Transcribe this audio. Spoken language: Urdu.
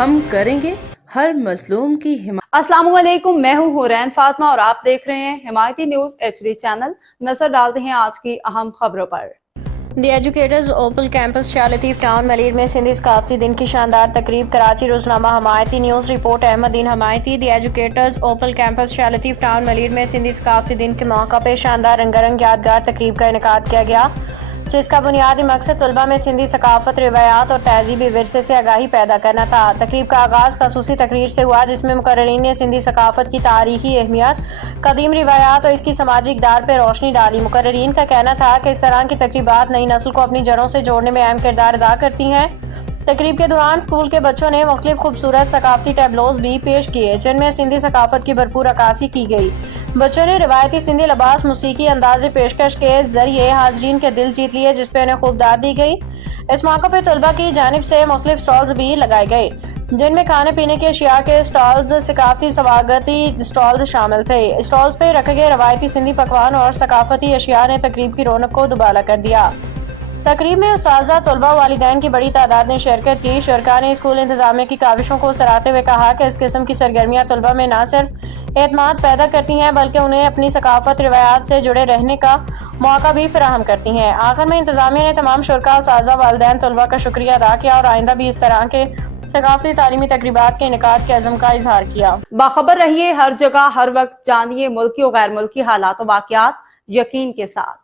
ہم کریں گے ہر مظلوم کی حمایت۔ السلام علیکم، میں ہوں حورین فاطمہ اور آپ دیکھ رہے ہیں حمایتی نیوز HD چینل۔ نظر ڈالتے ہیں آج کی اہم خبروں پر۔ دی ایجوکیٹرز اوپل کیمپس شاہ لطیف ٹاؤن ملیر میں سندھی ثقافتی دن کی شاندار تقریب۔ کراچی روزنامہ حمایتی نیوز رپورٹ احمد دین حمایتی۔ دی ایجوکیٹرز اوپل کیمپس شاہ لطیف ٹاؤن ملیر میں سندھی ثقافتی دن کے موقع پہ شاندار رنگارنگ یادگار تقریب کا انعقاد کیا گیا، جس کا بنیادی مقصد طلباء میں سندھی ثقافت، روایات اور تہذیبی ورثے سے آگاہی پیدا کرنا تھا۔ تقریب کا آغاز خصوصی تقریر سے ہوا، جس میں مقررین نے سندھی ثقافت کی تاریخی اہمیت، قدیم روایات اور اس کی سماجی اقدار پر روشنی ڈالی۔ مقررین کا کہنا تھا کہ اس طرح کی تقریبات نئی نسل کو اپنی جڑوں سے جوڑنے میں اہم کردار ادا کرتی ہیں۔ تقریب کے دوران اسکول کے بچوں نے مختلف خوبصورت ثقافتی ٹیبلوز بھی پیش کیے، جن میں سندھی ثقافت کی بھرپور عکاسی کی گئی۔ بچوں نے روایتی سندھی لباس، موسیقی، انداز پیشکش کے ذریعے حاضرین کے دل جیت لیے، جس پہ انہیں خوب داد دی گئی۔ اس موقع پہ طلباء کی جانب سے مختلف سٹالز بھی لگائے گئے، جن میں کھانے پینے کے اشیاء کے سٹالز، ثقافتی سواگتی سٹالز شامل تھے۔ سٹالز پہ رکھے گئے روایتی سندھی پکوان اور ثقافتی اشیاء نے تقریب کی رونق کو دوبالا کر دیا۔ تقریب میں اساتذہ، طلباء، والدین کی بڑی تعداد نے شرکت کی۔ شرکاء نے اسکول انتظامیہ کی کاوشوں کو سراہتے ہوئے کہا کہ اس قسم کی سرگرمیاں طلباء میں نہ صرف اعتماد پیدا کرتی ہیں، بلکہ انہیں اپنی ثقافت، روایات سے جڑے رہنے کا موقع بھی فراہم کرتی ہیں۔ آخر میں انتظامیہ نے تمام شرکاء، اساتذہ، والدین، طلباء کا شکریہ ادا کیا اور آئندہ بھی اس طرح کے ثقافتی تعلیمی تقریبات کے انعقاد کے عزم کا اظہار کیا۔ باخبر رہیے ہر جگہ ہر وقت، جانیے ملکی و غیر ملکی حالات و واقعات یقین کے ساتھ۔